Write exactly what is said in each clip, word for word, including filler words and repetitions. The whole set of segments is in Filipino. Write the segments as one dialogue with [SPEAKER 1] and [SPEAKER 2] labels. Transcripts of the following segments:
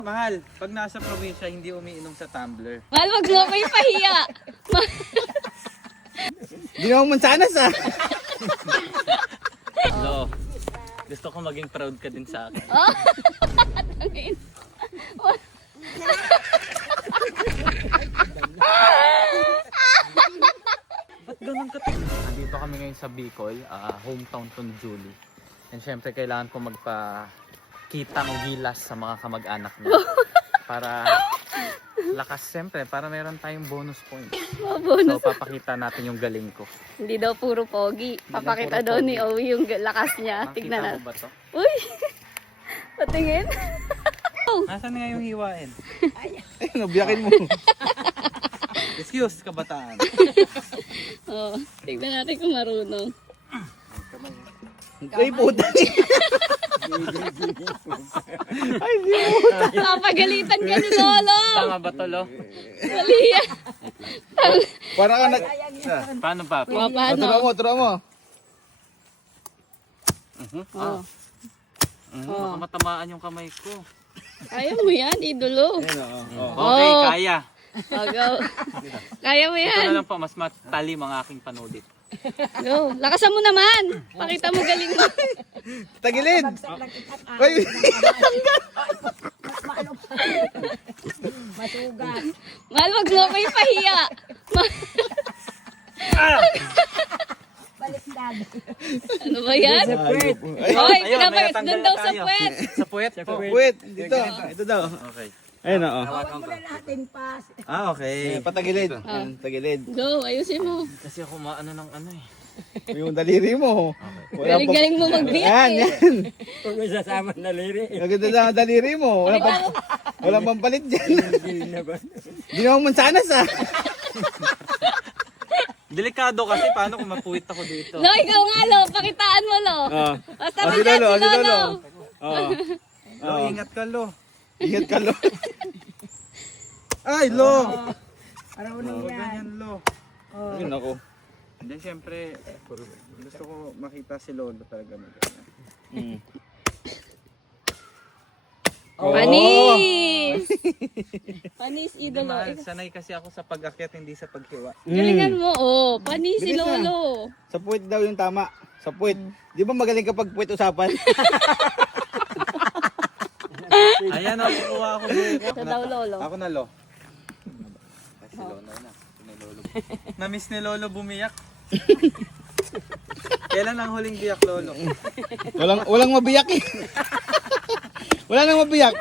[SPEAKER 1] Mahal, pag nasa probinsya, hindi umiinom sa tumbler.
[SPEAKER 2] Mahal, wag mo ako ipahiya.
[SPEAKER 3] Hindi naman mansanas ah.
[SPEAKER 1] Lo, gusto ko maging proud ka din sa akin.
[SPEAKER 2] Oh, tangin.
[SPEAKER 1] Ba't ganun ka to? Nandito kami ngayon sa Bicol, ah, hometown to ni Julie. And syempre kailangan ko magpa-kitang gilas sa mga kamag-anak niya. Para lakas syempre, para meron tayong bonus points.
[SPEAKER 2] Oh, bonus.
[SPEAKER 1] So papakita natin yung galing ko.
[SPEAKER 2] Hindi daw puro pogi. Papakita
[SPEAKER 1] puro
[SPEAKER 2] daw
[SPEAKER 1] pogi.
[SPEAKER 2] ni Owie yung lakas niya.
[SPEAKER 1] Makita
[SPEAKER 2] Tignan
[SPEAKER 1] mo
[SPEAKER 2] natin.
[SPEAKER 1] ba to?
[SPEAKER 2] Uy! Patingin.
[SPEAKER 1] Nasaan nga yung hiwain?
[SPEAKER 3] Ayun, biyakin mo.
[SPEAKER 1] Excuse, kabataan.
[SPEAKER 2] Oh, tignan natin kung marunong.
[SPEAKER 3] Ay, puta. Ay, di puta.
[SPEAKER 2] Papagalitan ka ni Lolo.
[SPEAKER 1] Tama ba to, Lo?
[SPEAKER 2] Mali yan.
[SPEAKER 3] Para ka nag...
[SPEAKER 1] Paano pa?
[SPEAKER 2] O, paano?
[SPEAKER 3] Turo mo, turo mo.
[SPEAKER 2] Oh.
[SPEAKER 1] Mm, baka matamaan yung kamay ko.
[SPEAKER 2] Kaya mo yan, idolo.
[SPEAKER 3] Ayun, oo. oo.
[SPEAKER 1] Okay,
[SPEAKER 2] Oh.
[SPEAKER 1] kaya.
[SPEAKER 2] Oh, go. Kaya mo
[SPEAKER 1] Ito
[SPEAKER 2] yan.
[SPEAKER 1] na lang po, mas matali mga aking panudit.
[SPEAKER 2] Go. Lakasan mo naman. Pakita mo galing mo.
[SPEAKER 3] Tagilid. Ay,
[SPEAKER 4] Masugat.
[SPEAKER 2] Mahal, wag mo ako ipahiya. Ma-
[SPEAKER 4] Baliktad.
[SPEAKER 2] ano ba yan?
[SPEAKER 3] ay,
[SPEAKER 2] Oy,
[SPEAKER 1] Ayun,
[SPEAKER 2] pinapayos
[SPEAKER 1] may natanggal
[SPEAKER 2] doon daw
[SPEAKER 1] na
[SPEAKER 2] sa
[SPEAKER 1] tayo.
[SPEAKER 2] puwet.
[SPEAKER 1] Sa puwet po.
[SPEAKER 3] wait, dito. Ito daw.
[SPEAKER 1] Okay.
[SPEAKER 3] Ayun, oo.
[SPEAKER 4] Huwag mo na natin pas.
[SPEAKER 1] Ah, okay.
[SPEAKER 3] Patagilid. Ayun, tagilid.
[SPEAKER 2] Go, ayusin mo.
[SPEAKER 1] Kasi ako maano ng ano eh.
[SPEAKER 3] Yung daliri mo. Wala pa-
[SPEAKER 2] Galing-galing mo magbiyak
[SPEAKER 3] Yan,
[SPEAKER 2] eh.
[SPEAKER 3] yan.
[SPEAKER 5] Kung may sasama na liri,
[SPEAKER 3] Naganda na ang daliri mo. Wala pa, wala pang palit dyan.
[SPEAKER 5] hindi na ba?
[SPEAKER 3] Hindi naman mansanas ah.
[SPEAKER 1] Delikado kasi paano kung mapuwit ako dito.
[SPEAKER 2] Lo, ikaw nga, Lo. Pakitaan mo, Lo.
[SPEAKER 3] Ah.
[SPEAKER 2] Basta
[SPEAKER 3] Ah,
[SPEAKER 2] mo
[SPEAKER 3] si
[SPEAKER 2] dyan,
[SPEAKER 3] Lolo,
[SPEAKER 2] si
[SPEAKER 3] si Lolo.
[SPEAKER 2] Lolo.
[SPEAKER 3] Oo.
[SPEAKER 1] Lo, ingat ka, Lo.
[SPEAKER 3] Ingat ka, lo.
[SPEAKER 1] Ay, Lo!
[SPEAKER 4] Marunong
[SPEAKER 1] Huwag
[SPEAKER 4] yan.
[SPEAKER 1] ganyan, Lo.
[SPEAKER 3] Ayun ako.
[SPEAKER 1] Hindi, siyempre, gusto ko makita si Lolo talaga magana.
[SPEAKER 3] Mm.
[SPEAKER 2] Panis! Panis,
[SPEAKER 1] Hindi,
[SPEAKER 2] idolo.
[SPEAKER 1] mahal. Sanay kasi ako sa pag-akyat, hindi sa paghiwa.
[SPEAKER 2] Galingan mo, oh. Panis si
[SPEAKER 3] Bilis na.
[SPEAKER 2] Lolo.
[SPEAKER 3] Sa puwit daw yung tama. Sa puwit. Di ba magaling kapag puwit usapan?
[SPEAKER 1] Ayan, o, kukuha ako.
[SPEAKER 2] Ito daw, Lolo.
[SPEAKER 1] Ako na, Lo. Si Lolo na. Si Lolo. Na-miss ni Lolo bumiyak. Kailan ang huling biyak, Lolo?
[SPEAKER 3] Walang walang mabiyak eh. Wala nang mabiyak.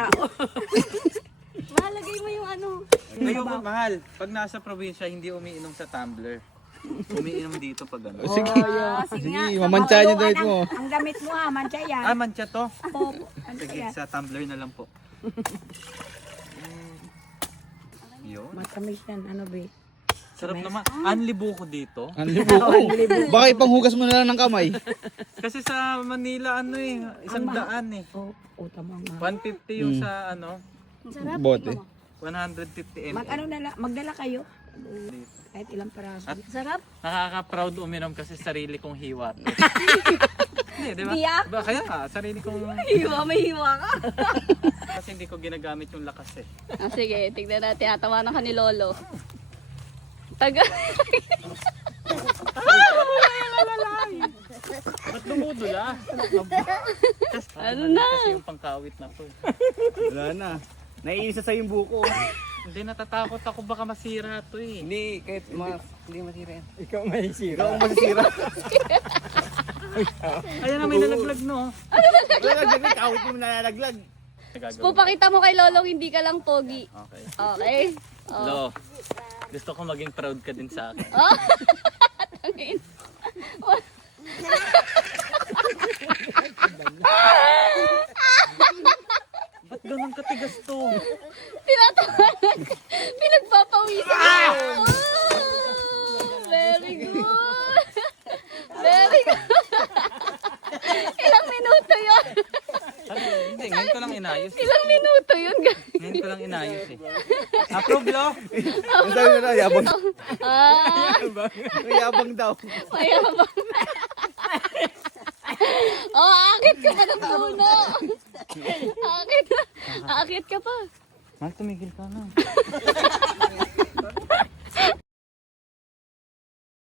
[SPEAKER 2] Malagay mo yung ano.
[SPEAKER 1] Ngayon ko, mahal, pag nasa probinsya, hindi umiinom sa tumbler. Umiinom dito pag ano.
[SPEAKER 3] Sige.
[SPEAKER 4] Ah, sige nga.
[SPEAKER 3] Sige, mamantsa niyo damit
[SPEAKER 4] Ang-
[SPEAKER 3] mo.
[SPEAKER 4] Ang damit mo ha, mancha yan.
[SPEAKER 1] Ah, mancha to.
[SPEAKER 4] Opo, mancha
[SPEAKER 1] Sige,
[SPEAKER 4] yan.
[SPEAKER 1] sa tumbler na lang po. Yun.
[SPEAKER 4] Matamis yan, ano be?
[SPEAKER 1] Sarap naman. Anlibo ko dito.
[SPEAKER 3] Ang libo ko. Baka ipanghugas mo na lang ng kamay.
[SPEAKER 1] Kasi sa Manila, ano eh, isang daan eh.
[SPEAKER 4] Oh, oh tama nga.
[SPEAKER 1] one fifty yung sa ano,
[SPEAKER 2] Ang sarap.
[SPEAKER 3] Bote.
[SPEAKER 1] one fifty
[SPEAKER 4] Mag
[SPEAKER 1] milliliters.
[SPEAKER 4] ano na lang, magdala kayo. Kahit ilang paraso.
[SPEAKER 1] At
[SPEAKER 2] Sarap.
[SPEAKER 1] nakaka-proud uminom kasi sarili kong hiwa. Hindi, di ba?
[SPEAKER 2] Biyak.
[SPEAKER 1] Ba, kaya nga, sarili kong...
[SPEAKER 2] Hiwa, may hiwa ka.
[SPEAKER 1] Kasi hindi ko ginagamit yung lakas eh.
[SPEAKER 2] Ah, sige, tignan natin. Atawanan ka ni Lolo. Taga.
[SPEAKER 1] Ba't dumudula?
[SPEAKER 2] Ano na?
[SPEAKER 1] Kasi yung pangkawit na to. eh.
[SPEAKER 3] Wala na. Naiisa sa yung buko.
[SPEAKER 1] Hindi, natatakot ako baka masira to eh.
[SPEAKER 3] Hindi, kahit ma hindi masira yan.
[SPEAKER 5] Ikaw may sira.
[SPEAKER 3] Ikaw ang masisira.
[SPEAKER 1] Ayan na, may nalaglag no.
[SPEAKER 3] Wala na, kawit mo nalalaglag.
[SPEAKER 1] Nagagawin.
[SPEAKER 2] Pupakita mo kay Lolo, hindi ka lang pogi.
[SPEAKER 1] Okay.
[SPEAKER 2] Okay? Oh.
[SPEAKER 1] Lo, gusto ko maging proud ka din sa akin.
[SPEAKER 2] Oh. Tangin.
[SPEAKER 1] Ba't ganun katigas to?
[SPEAKER 2] Tinatawanan. Pinagpapawisan. Oh, very good. Very good. Ilang minuto yun?
[SPEAKER 1] Hindi, ngayon ko lang inayos eh.
[SPEAKER 2] Ilang minuto yun, guys?
[SPEAKER 1] Ngayon ko lang inayos eh. Approve, Lo?
[SPEAKER 3] Ang sabi na, yabang.
[SPEAKER 2] Ah,
[SPEAKER 3] Yabang daw.
[SPEAKER 2] mayabang. Oh, aakit ka pa ng puno. Aakit. Aakit ka pa.
[SPEAKER 1] Mahal, tumigil ka na.